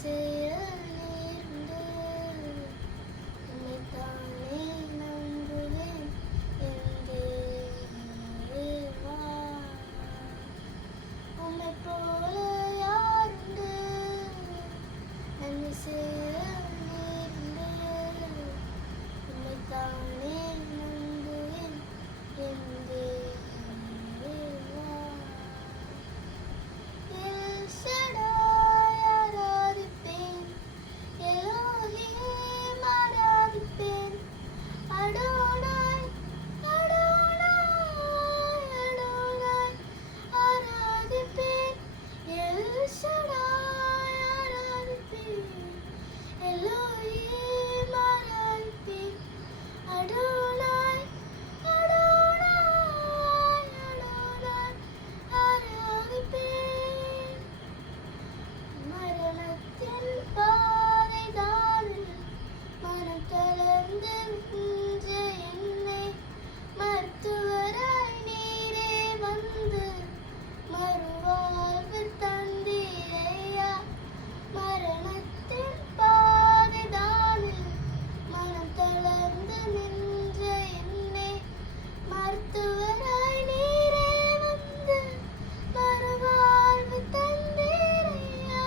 செய்ய நேர்ந்து உன்னைத்தானே நம்புவேன் என் தேவா. உம்மைப் போல யாருண்டு நன்மை செய்ய நேர்ந்து உன்னைத்தானே நம்புவேன் என் தேவா. எல் ஷடாய் ஆராதிப்பேன், எலோஹிம் ஆராதிப்பேன், அடோனாய் அடோனாய் அடோனாய் ஆராதிப்பேன். எல் ஷடாய் ஆராதிப்பேன், எலோஹிம் ஆராதிப்பேன், அடோனாய் அடோனாய் அடோனாய் ஆராதிப்பேன். மரணத்தின் பாதைதானில் மனம் தளர்ந்து நின்ற என்னை மருத்துவராய் நீரே வந்து மறுவாழ்வு தந்தீரையா. மரணத்தின் பாதைதானில் மனம் தளர்ந்து நின்ற என்னை மருத்துவராய் நீரே வந்து மறுவாழ்வு தந்தீரையா.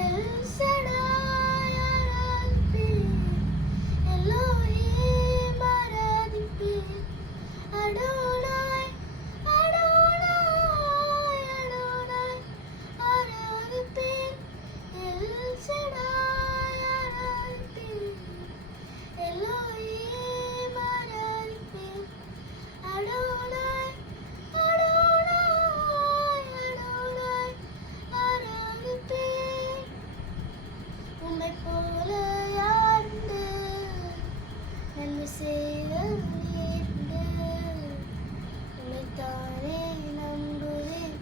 எல் ஷடாய் ஆராதிப்பேன், எலோஹிம் ஆராதிப்பேன், அடோனாய் அடோனாய் அடோனாய் ஆராதிப்பேன். எல் ஷடாய் ஆராதிப்பேன், எலோஹிம் ஆராதிப்பேன், அடோனாய் அடோனாய் அடோனாய் ஆராதிப்பேன். உம்மைப் போல யாருண்டு நன்மை செய்ய நேர்ந்து உன்னைத்தானே நம்புவேன்